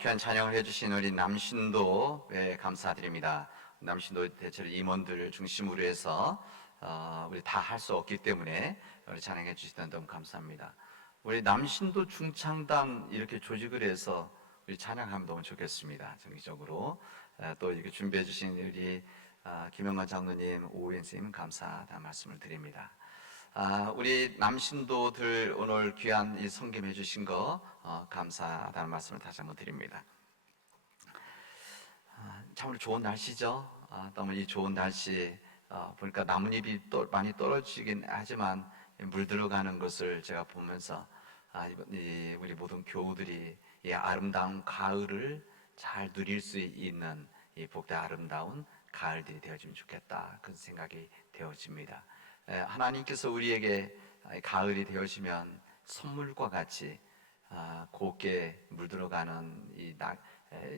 귀한 찬양을 해주신 우리 남신도에 감사드립니다. 남신도 대체로 임원들을 중심으로 해서 우리 다 할 수 없기 때문에 우리 찬양해 주시던 너무 감사합니다. 우리 남신도 중창단 이렇게 조직을 해서 우리 찬양하면 너무 좋겠습니다. 정기적으로 또 이렇게 준비해 주신 우리 김영만 장로님, 오우현 선생님 감사하다는 말씀을 드립니다. 우리 남신도들 오늘 귀한 이 섬김해 주신 거 감사하다는 말씀을 다시 한번 드립니다. 참으로 좋은 날씨죠. 너무 이 좋은 날씨 보니까 나뭇잎이 또 많이 떨어지긴 하지만 물 들어가는 것을 제가 보면서 우리 모든 교우들이 이 아름다운 가을을 잘 누릴 수 있는 이 복된 아름다운 가을들이 되어지면 좋겠다, 그런 생각이 되어집니다. 하나님께서 우리에게 가을이 되어지면 선물과 같이 곱게 물들어가는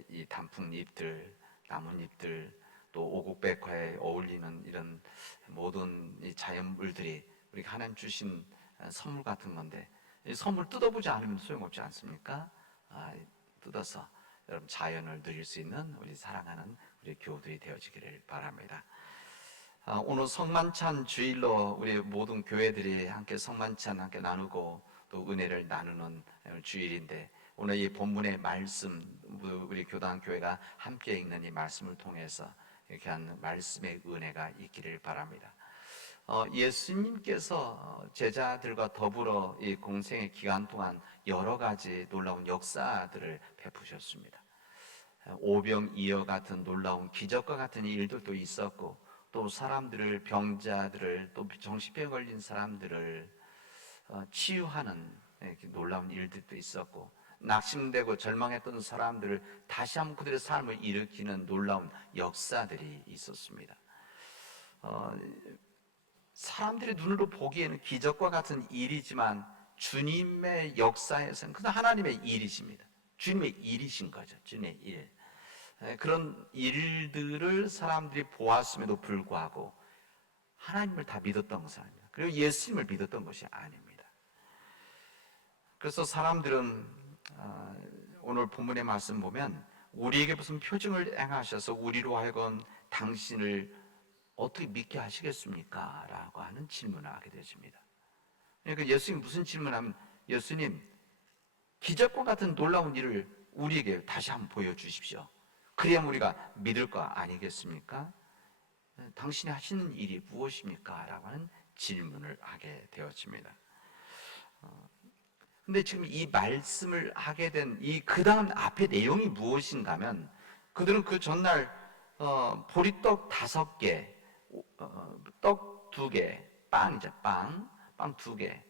이 단풍잎들, 나뭇잎들, 또 오곡백화에 어울리는 이런 모든 이 자연물들이 우리가 하나님 주신 선물 같은 건데, 이 선물 뜯어보지 않으면 소용없지 않습니까? 뜯어서 여러분 자연을 누릴 수 있는 우리 사랑하는 우리 교우들이 되어지기를 바랍니다. 오늘 성만찬 주일로 우리 모든 교회들이 함께 성만찬 함께 나누고 또 은혜를 나누는 주일인데, 오늘 이 본문의 말씀, 우리 교단 교회가 함께 읽는 이 말씀을 통해서 이렇게 한 말씀의 은혜가 있기를 바랍니다. 예수님께서 제자들과 더불어 이 공생의 기간 동안 여러 가지 놀라운 역사들을 베푸셨습니다. 오병이어 같은 놀라운 기적과 같은 일들도 있었고, 또 사람들을, 병자들을, 또 정신병에 걸린 사람들을 치유하는 놀라운 일들도 있었고, 낙심되고 절망했던 사람들을 다시 한번 그들의 삶을 일으키는 놀라운 역사들이 있었습니다. 사람들의 눈으로 보기에는 기적과 같은 일이지만 주님의 역사에서는 그냥 하나님의 일이십니다. 주님의 일이신 거죠. 주님의 일. 그런 일들을 사람들이 보았음에도 불구하고 하나님을 다 믿었던 사람입니다. 그리고 예수님을 믿었던 것이 아닙니다. 그래서 사람들은 오늘 본문의 말씀 보면 우리에게 무슨 표징을 행하셔서 우리로 하여금 당신을 어떻게 믿게 하시겠습니까? 라고 하는 질문을 하게 되십니다. 그러니까 예수님 무슨 질문하면, 예수님 기적과 같은 놀라운 일을 우리에게 다시 한번 보여주십시오. 그래야 우리가 믿을 거 아니겠습니까? 당신이 하시는 일이 무엇입니까? 라고 하는 질문을 하게 되었습니다. 근데 지금 이 말씀을 하게 된 이 그 다음 앞의 내용이 무엇인가 하면, 그들은 그 전날 보리떡 5개, 떡 2개, 빵이죠. 빵 2개,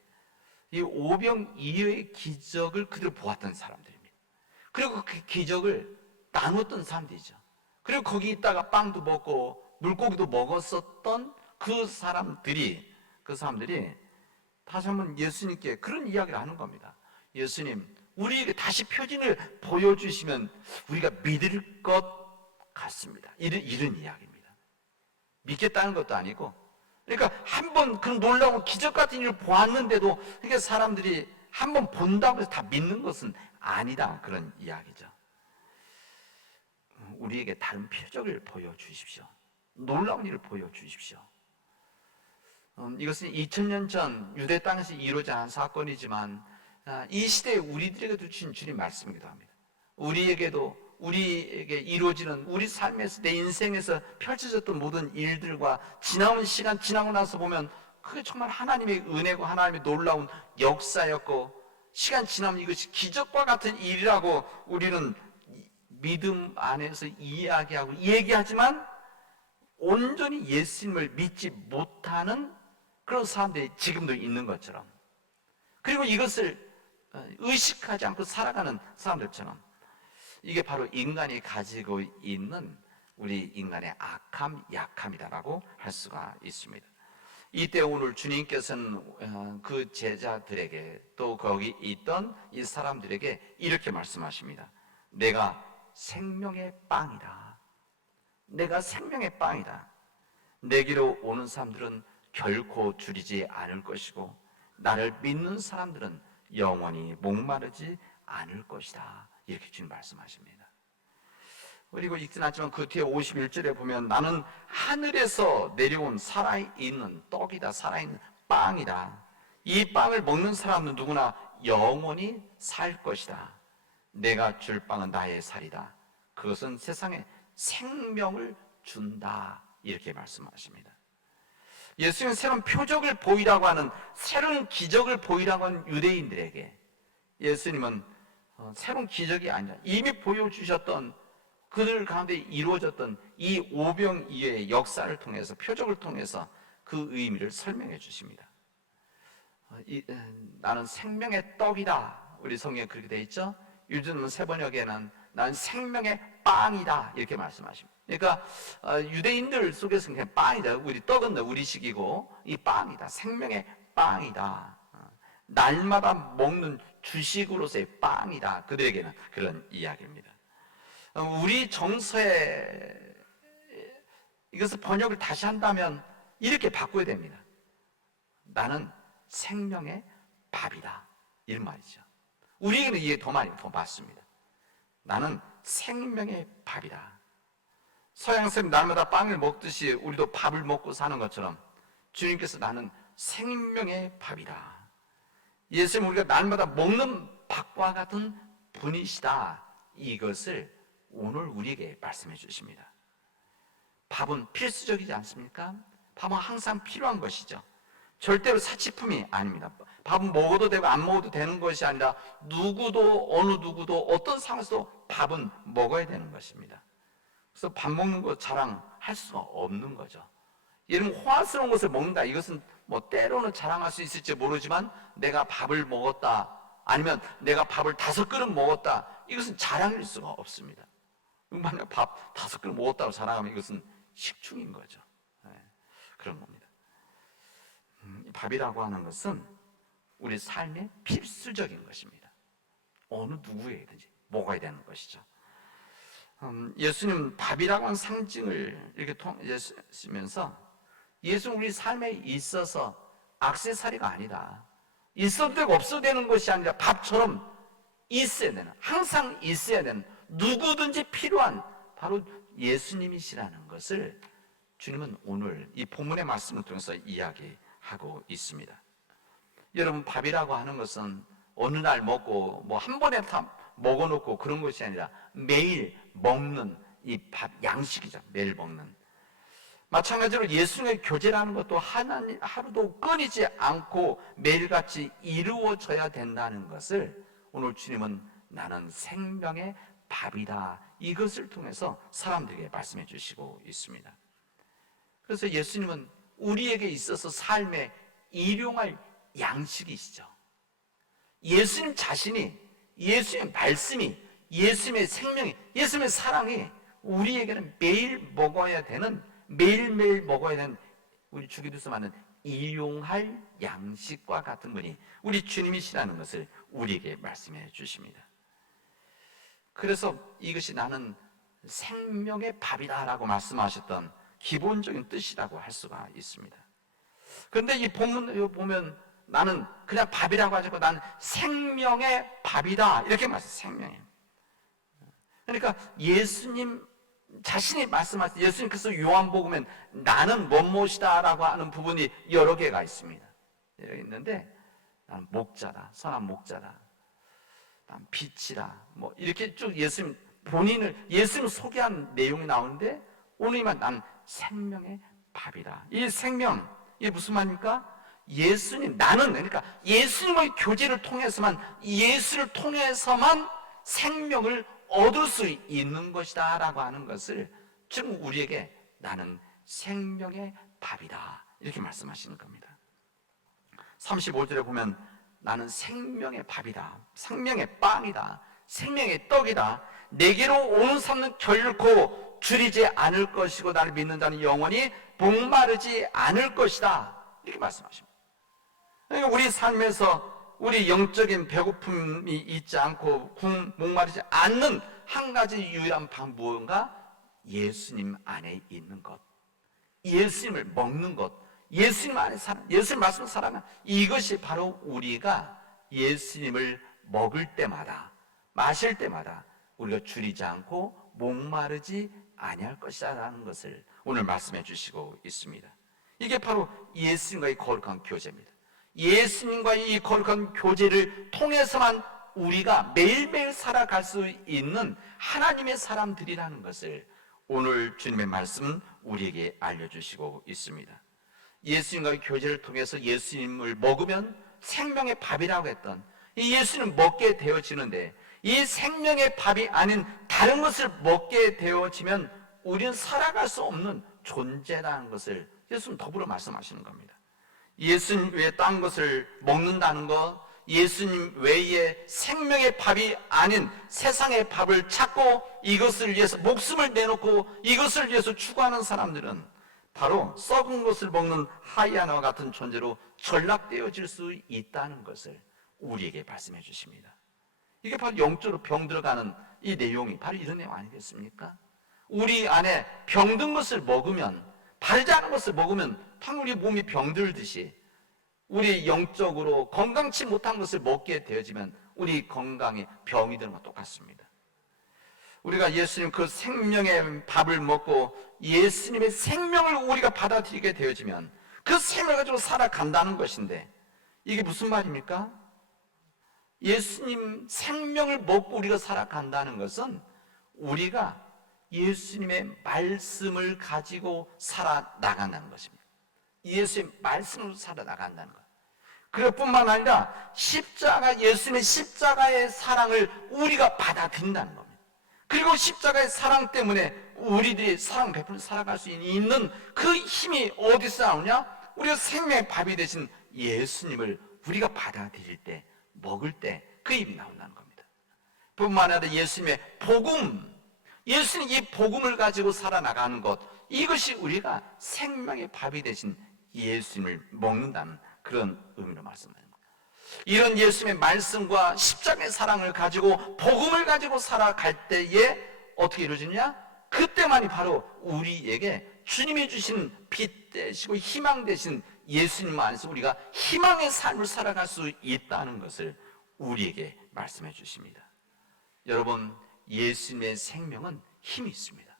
이 오병이어의 기적을 그들 보았던 사람들입니다. 그리고 그 기적을 나눴던 사람들이죠. 그리고 거기 있다가 빵도 먹고 물고기도 먹었었던 그 사람들이 다시 한번 예수님께 그런 이야기를 하는 겁니다. 예수님, 우리에게 다시 표징을 보여주시면 우리가 믿을 것 같습니다. 이런 이야기입니다. 믿겠다는 것도 아니고, 그러니까 한번 그 놀라운 기적 같은 일을 보았는데도, 그러니까 사람들이 한번 본다고 해서 다 믿는 것은 아니다, 그런 이야기죠. 우리에게 다른 표적을 보여주십시오. 놀라운 일을 보여주십시오. 이것은 2000년 전 유대 땅에서 이루어진 한 사건이지만 이 시대에 우리들에게도 주신 주님 말씀이기도 합니다. 우리에게 이루어지는 우리 삶에서, 내 인생에서 펼쳐졌던 모든 일들과 지나온 시간 지나고 나서 보면 그게 정말 하나님의 은혜고 하나님의 놀라운 역사였고, 시간 지나면 이것이 기적과 같은 일이라고 우리는 믿음 안에서 이야기하고 얘기하지만 온전히 예수님을 믿지 못하는 그런 사람들이 지금도 있는 것처럼, 그리고 이것을 의식하지 않고 살아가는 사람들처럼, 이게 바로 인간이 가지고 있는 우리 인간의 악함, 약함이다라고 할 수가 있습니다. 이때 오늘 주님께서는 그 제자들에게, 또 거기 있던 이 사람들에게 이렇게 말씀하십니다. 내가 생명의 빵이다. 내가 생명의 빵이다. 내게로 오는 사람들은 결코 줄이지 않을 것이고 나를 믿는 사람들은 영원히 목마르지 않을 것이다. 이렇게 주님 말씀하십니다. 그리고 읽진 않지만 그 뒤에 51절에 보면 나는 하늘에서 내려온 살아있는 떡이다. 살아있는 빵이다. 이 빵을 먹는 사람은 누구나 영원히 살 것이다. 내가 줄 빵은 나의 살이다. 그것은 세상에 생명을 준다. 이렇게 말씀하십니다. 예수님은 새로운 표적을 보이라고 하는, 새로운 기적을 보이라고 하는 유대인들에게 예수님은 새로운 기적이 아니라 이미 보여주셨던, 그들 가운데 이루어졌던 이 오병이어의 역사를 통해서, 표적을 통해서 그 의미를 설명해 주십니다. 나는 생명의 떡이다. 우리 성경에 그렇게 되어 있죠. 요즘 세번역에는 나는 생명의 빵이다 이렇게 말씀하십니다. 그러니까 유대인들 속에서는 그냥 빵이다. 우리 떡은 우리식이고 이 빵이다. 생명의 빵이다. 날마다 먹는 주식으로서의 빵이다. 그들에게는 그런 이야기입니다. 우리 정서에 이것을 번역을 다시 한다면 이렇게 바꿔야 됩니다. 나는 생명의 밥이다. 이런 말이죠. 우리에게는 이게 더 맞습니다. 나는 생명의 밥이다. 서양사람이 날마다 빵을 먹듯이 우리도 밥을 먹고 사는 것처럼 주님께서 나는 생명의 밥이다. 예수님 우리가 날마다 먹는 밥과 같은 분이시다. 이것을 오늘 우리에게 말씀해 주십니다. 밥은 필수적이지 않습니까? 밥은 항상 필요한 것이죠. 절대로 사치품이 아닙니다. 밥은 먹어도 되고 안 먹어도 되는 것이 아니라 누구도 어느 누구도 어떤 상황에서도 밥은 먹어야 되는 것입니다. 그래서 밥 먹는 거 자랑할 수가 없는 거죠. 예를 들면 호화스러운 것을 먹는다. 이것은 뭐 때로는 자랑할 수 있을지 모르지만 내가 밥을 먹었다, 아니면 내가 밥을 5그릇 먹었다, 이것은 자랑일 수가 없습니다. 만약 밥 5그릇 먹었다고 자랑하면 이것은 식충인 거죠. 그런 겁니다. 밥이라고 하는 것은 우리 삶의 필수적인 것입니다. 어느 누구에게든지 먹어야 되는 것이죠. 예수님 밥이라고 하는 상징을 이렇게 쓰면서 예수는 우리 삶에 있어서 액세서리가 아니다. 있어도 되고 없어도 되는 것이 아니라 밥처럼 있어야 되는, 항상 있어야 되는, 누구든지 필요한 바로 예수님이시라는 것을 주님은 오늘 이 본문의 말씀을 통해서 이야기하고 있습니다. 여러분, 밥이라고 하는 것은 어느 날 먹고 뭐 한 번에 다 먹어놓고 그런 것이 아니라 매일 먹는 이 밥 양식이죠. 매일 먹는. 마찬가지로 예수님의 교제라는 것도 하루도 끊이지 않고 매일같이 이루어져야 된다는 것을 오늘 주님은 나는 생명의 밥이다, 이것을 통해서 사람들에게 말씀해 주시고 있습니다. 그래서 예수님은 우리에게 있어서 삶의 일용할 양식이시죠. 예수님 자신이, 예수님의 말씀이, 예수님의 생명이, 예수님의 사랑이 우리에게는 매일 먹어야 되는, 매일매일 먹어야 되는, 우리 주기도서 말하는 일용할 양식과 같은 분이 우리 주님이시라는 것을 우리에게 말씀해 주십니다. 그래서 이것이 나는 생명의 밥이다라고 말씀하셨던 기본적인 뜻이라고 할 수가 있습니다. 그런데 이 본문을 보면 나는 그냥 밥이라고 하지 않고 나는 생명의 밥이다, 이렇게 말씀해요. 생명의. 그러니까 예수님 자신이 말씀하신, 예수님께서 요한복음엔 나는 무엇이다 라고 하는 부분이 여러 개가 있습니다. 여기 있는데 나는 목자다, 선한 목자다, 난 빛이다, 뭐 이렇게 쭉 예수님 본인을, 예수님 소개한 내용이 나오는데 오늘만 난 생명의 밥이다. 이 생명, 이게 무슨 말입니까? 예수님, 나는, 그러니까 예수님의 교제를 통해서만, 예수를 통해서만 생명을 얻을 수 있는 것이다 라고 하는 것을 지금 우리에게 나는 생명의 밥이다, 이렇게 말씀하시는 겁니다. 35절에 보면 나는 생명의 밥이다, 생명의 빵이다, 생명의 떡이다, 내게로 오는 사람은 결코 줄이지 않을 것이고 나를 믿는 자는 영원히 목마르지 않을 것이다, 이렇게 말씀하십니다. 그러니까 우리 삶에서 우리 영적인 배고픔이 있지 않고 목마르지 않는 한 가지 유일한 방법, 무언가? 예수님 안에 있는 것, 예수님을 먹는 것, 예수님 안에 살아, 예수님 말씀을 살아가는, 이것이 바로 우리가 예수님을 먹을 때마다 마실 때마다 우리가 줄이지 않고 목마르지 아니할 것이라는 것을 오늘 말씀해 주시고 있습니다. 이게 바로 예수님과의 거룩한 교제입니다. 예수님과의 이 거룩한 교제를 통해서만 우리가 매일매일 살아갈 수 있는 하나님의 사람들이라는 것을 오늘 주님의 말씀은 우리에게 알려주시고 있습니다. 예수님과의 교제를 통해서 예수님을 먹으면 생명의 밥이라고 했던 이 예수님 먹게 되어지는데, 이 생명의 밥이 아닌 다른 것을 먹게 되어지면 우리는 살아갈 수 없는 존재라는 것을 예수님 더불어 말씀하시는 겁니다. 예수님 외에 딴 것을 먹는다는 것, 예수님 외에 생명의 밥이 아닌 세상의 밥을 찾고 이것을 위해서 목숨을 내놓고 이것을 위해서 추구하는 사람들은 바로 썩은 것을 먹는 하이아나와 같은 존재로 전락되어질 수 있다는 것을 우리에게 말씀해 주십니다. 이게 바로 영적으로 병들어가는 이 내용이 바로 이런 내용 아니겠습니까? 우리 안에 병든 것을 먹으면, 바르지 않은 것을 먹으면 당연히 우리 몸이 병들듯이 우리 영적으로 건강치 못한 것을 먹게 되어지면 우리 건강에 병이 드는 것과 똑같습니다. 우리가 예수님 그 생명의 밥을 먹고 예수님의 생명을 우리가 받아들이게 되어지면 그 생명을 가지고 살아간다는 것인데, 이게 무슨 말입니까? 예수님 생명을 먹고 우리가 살아간다는 것은 우리가 예수님의 말씀을 가지고 살아나간다는 것입니다. 예수의 말씀으로 살아나간다는 것. 그뿐만 아니라 예수님의 십자가의 사랑을 우리가 받아들인다는 겁니다. 그리고 십자가의 사랑 때문에 우리들이 사랑 100% 살아갈 수 있는 그 힘이 어디서 나오냐? 우리가 생명의 밥이 되신 예수님을 우리가 받아들일 때, 먹을 때 그 힘이 나온다는 겁니다. 뿐만 아니라 예수님의 복음, 예수님 이 복음을 가지고 살아나가는 것, 이것이 우리가 생명의 밥이 되신 예수님을 먹는다는 그런 의미로 말씀하는 거예요. 이런 예수님의 말씀과 십자가의 사랑을 가지고 복음을 가지고 살아갈 때에 어떻게 이루어지냐? 그때만이 바로 우리에게 주님이 주신 빛 되시고 희망 되신 예수님 안에서 우리가 희망의 삶을 살아갈 수 있다는 것을 우리에게 말씀해 주십니다. 여러분, 예수님의 생명은 힘이 있습니다.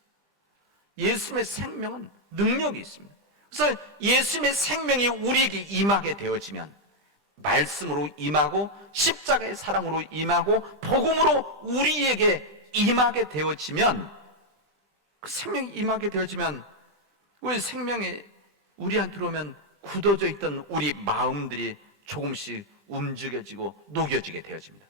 예수님의 생명은 능력이 있습니다. 그래서 예수님의 생명이 우리에게 임하게 되어지면, 말씀으로 임하고 십자가의 사랑으로 임하고 복음으로 우리에게 임하게 되어지면, 그 생명이 임하게 되어지면 우리 생명이 우리한테 들어오면 굳어져 있던 우리 마음들이 조금씩 움직여지고 녹여지게 되어집니다.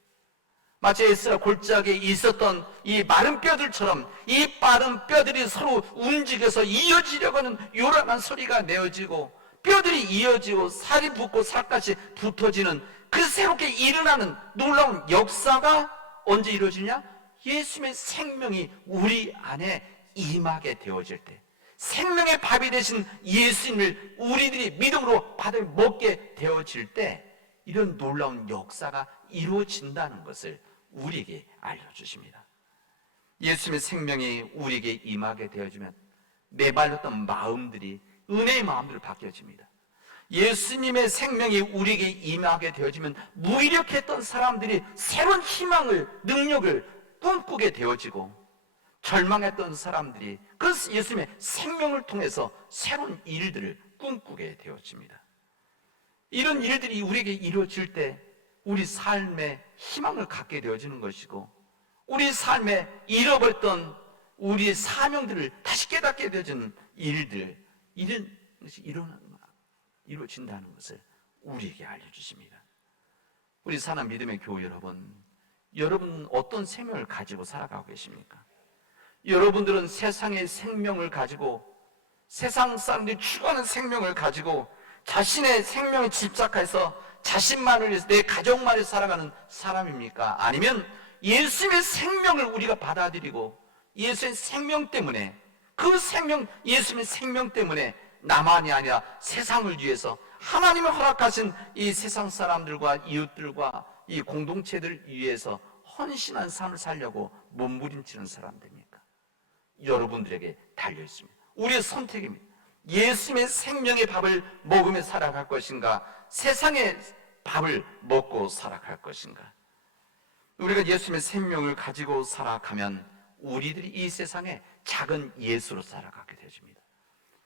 마치 에스라 골짜기에 있었던 이 마른 뼈들처럼 이 마른 뼈들이 서로 움직여서 이어지려고 하는 요란한 소리가 내어지고 뼈들이 이어지고 살이 붙고 살갗이 붙어지는 그 새롭게 일어나는 놀라운 역사가 언제 이루어지냐? 예수님의 생명이 우리 안에 임하게 되어질 때, 생명의 밥이 되신 예수님을 우리들이 믿음으로 받아 먹게 되어질 때 이런 놀라운 역사가 이루어진다는 것을 우리에게 알려주십니다. 예수님의 생명이 우리에게 임하게 되어지면 메말랐던 마음들이 은혜의 마음으로 바뀌어집니다. 예수님의 생명이 우리에게 임하게 되어지면 무기력했던 사람들이 새로운 희망을, 능력을 꿈꾸게 되어지고, 절망했던 사람들이 그 예수님의 생명을 통해서 새로운 일들을 꿈꾸게 되어집니다. 이런 일들이 우리에게 이루어질 때 우리 삶에 희망을 갖게 되어지는 것이고, 우리 삶에 잃어버렸던 우리의 사명들을 다시 깨닫게 되어지는 일들, 이런 것이 이루어진다는 것을 우리에게 알려주십니다. 우리 사랑 믿음의 교회 여러분 어떤 생명을 가지고 살아가고 계십니까? 여러분들은 세상의 생명을 가지고, 세상 사람들이 추구하는 생명을 가지고 자신의 생명에 집착해서 자신만을 위해서, 내 가족만을 위해서 살아가는 사람입니까? 아니면 예수님의 생명을 우리가 받아들이고 예수의 생명 때문에, 그 생명, 예수님의 생명 때문에 나만이 아니라 세상을 위해서 하나님이 허락하신 이 세상 사람들과 이웃들과 이 공동체들을 위해서 헌신한 삶을 살려고 몸부림치는 사람들입니까? 여러분들에게 달려있습니다. 우리의 선택입니다. 예수님의 생명의 밥을 먹으며 살아갈 것인가, 세상의 밥을 먹고 살아갈 것인가. 우리가 예수님의 생명을 가지고 살아가면 우리들이 이 세상에 작은 예수로 살아가게 되어집니다.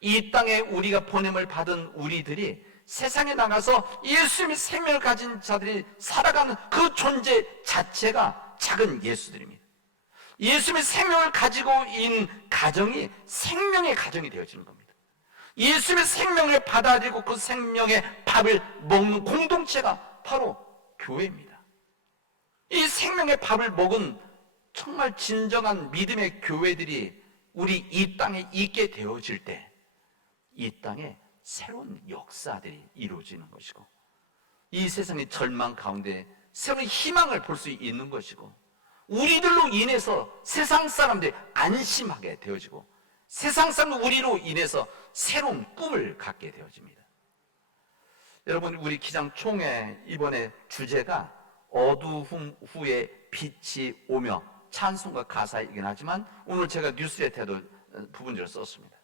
이 땅에 우리가 보냄을 받은 우리들이 세상에 나가서 예수님의 생명을 가진 자들이 살아가는 그 존재 자체가 작은 예수들입니다. 예수님의 생명을 가지고 있는 가정이 생명의 가정이 되어지는 겁니다. 예수님의 생명을 받아들이고 그 생명의 밥을 먹는 공동체가 바로 교회입니다. 이 생명의 밥을 먹은 정말 진정한 믿음의 교회들이 우리 이 땅에 있게 되어질 때 이 땅에 새로운 역사들이 이루어지는 것이고, 이 세상의 절망 가운데 새로운 희망을 볼 수 있는 것이고, 우리들로 인해서 세상 사람들이 안심하게 되어지고, 세상 사람 우리로 인해서 새로운 꿈을 갖게 되어집니다. 여러분, 우리 기장총회 이번에 주제가 어두움 후에 빛이 오며, 찬송가 가사이긴 하지만 오늘 제가 뉴스레터도 부분적으로 썼습니다.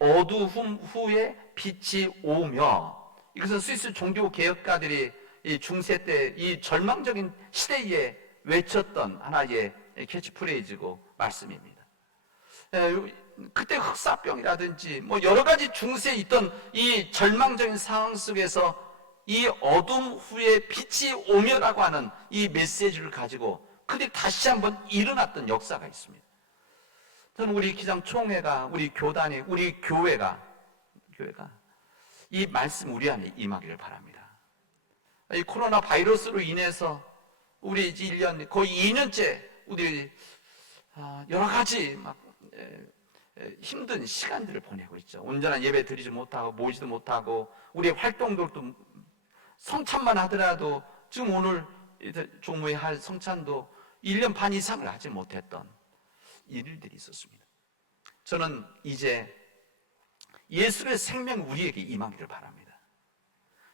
어두움 후에 빛이 오며, 이것은 스위스 종교개혁가들이 이 중세 때 이 절망적인 시대에 외쳤던 하나의 캐치프레이즈고 말씀입니다. 그때 흑사병이라든지 뭐 여러 가지 중세에 있던 이 절망적인 상황 속에서 이 어둠 후에 빛이 오며라고 하는 이 메시지를 가지고 그들이 다시 한번 일어났던 역사가 있습니다. 저는 우리 기장총회가, 우리 교단이, 우리 교회가 이 말씀 우리 안에 임하기를 바랍니다. 이 코로나 바이러스로 인해서 우리 이제 1년, 거의 2년째 우리 여러 가지 막 힘든 시간들을 보내고 있죠. 온전한 예배 드리지 못하고 모이지도 못하고, 우리의 활동들도 성찬만 하더라도 지금 오늘 종무에 할 성찬도 1년 반 이상을 하지 못했던 일들이 있었습니다. 저는 이제 예수의 생명 우리에게 임하기를 바랍니다.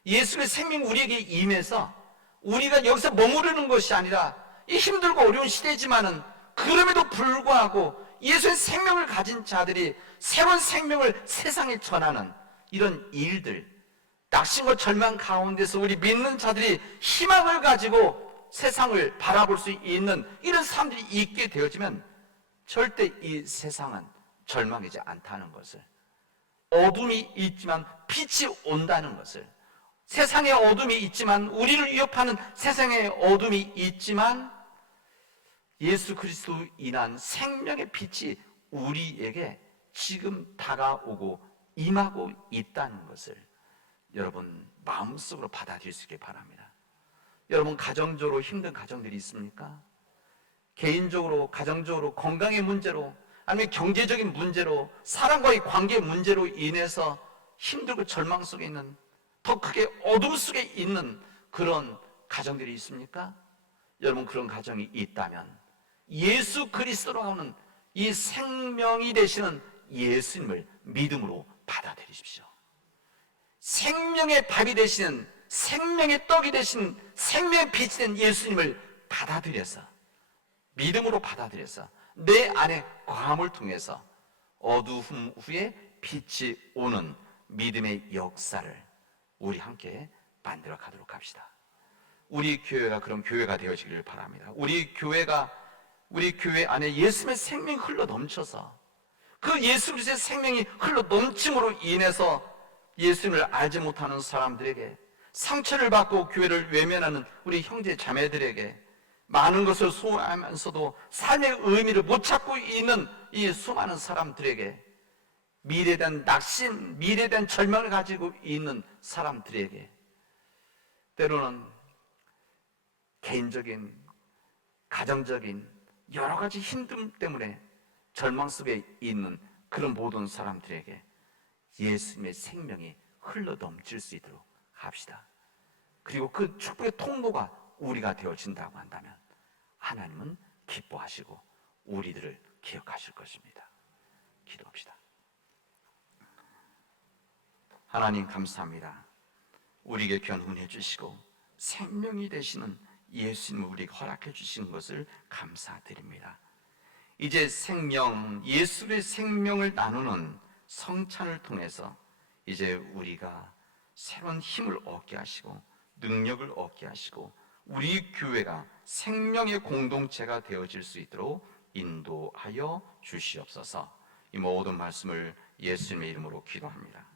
예수의 생명 우리에게 임해서 우리가 여기서 머무르는 것이 아니라, 이 힘들고 어려운 시대지만은 그럼에도 불구하고 예수의 생명을 가진 자들이 새로운 생명을 세상에 전하는 이런 일들, 낙심과 절망 가운데서 우리 믿는 자들이 희망을 가지고 세상을 바라볼 수 있는 이런 사람들이 있게 되어지면 절대 이 세상은 절망이지 않다는 것을, 어둠이 있지만 빛이 온다는 것을, 세상에 어둠이 있지만, 우리를 위협하는 세상에 어둠이 있지만 예수 그리스도로 인한 생명의 빛이 우리에게 지금 다가오고 임하고 있다는 것을 여러분 마음속으로 받아들일 수 있게 바랍니다. 여러분, 가정적으로 힘든 가정들이 있습니까? 개인적으로, 가정적으로, 건강의 문제로, 아니면 경제적인 문제로, 사람과의 관계 문제로 인해서 힘들고 절망 속에 있는, 더 크게 어둠 속에 있는 그런 가정들이 있습니까? 여러분, 그런 가정이 있다면 예수 그리스도로 하는 이 생명이 되시는 예수님을 믿음으로 받아들이십시오. 생명의 밥이 되시는, 생명의 떡이 되시는, 생명의 빛이 된 예수님을 받아들여서, 믿음으로 받아들여서 내 안에 과함을 통해서 어두움 후에 빛이 오는 믿음의 역사를 우리 함께 만들어 가도록 합시다. 우리 교회가 그런 교회가 되어지기를 바랍니다. 우리 교회 안에 예수님의 생명이 흘러 넘쳐서, 그 예수 그리스도의 생명이 흘러 넘침으로 인해서 예수님을 알지 못하는 사람들에게, 상처를 받고 교회를 외면하는 우리 형제 자매들에게, 많은 것을 소원하면서도 삶의 의미를 못 찾고 있는 이 수많은 사람들에게, 미래에 대한 낙심, 미래에 대한 절망을 가지고 있는 사람들에게, 때로는 개인적인, 가정적인 여러 가지 힘듦 때문에 절망 속에 있는 그런 모든 사람들에게 예수님의 생명이 흘러 넘칠 수 있도록 합시다. 그리고 그 축복의 통로가 우리가 되어진다고 한다면 하나님은 기뻐하시고 우리들을 기억하실 것입니다. 기도합시다. 하나님, 감사합니다. 우리에게 견훈해 주시고 생명이 되시는 예수님을 우리에게 허락해 주신 것을 감사드립니다. 이제 예수의 생명을 나누는 성찬을 통해서 이제 우리가 새로운 힘을 얻게 하시고 능력을 얻게 하시고 우리 교회가 생명의 공동체가 되어질 수 있도록 인도하여 주시옵소서. 이 모든 말씀을 예수님의 이름으로 기도합니다.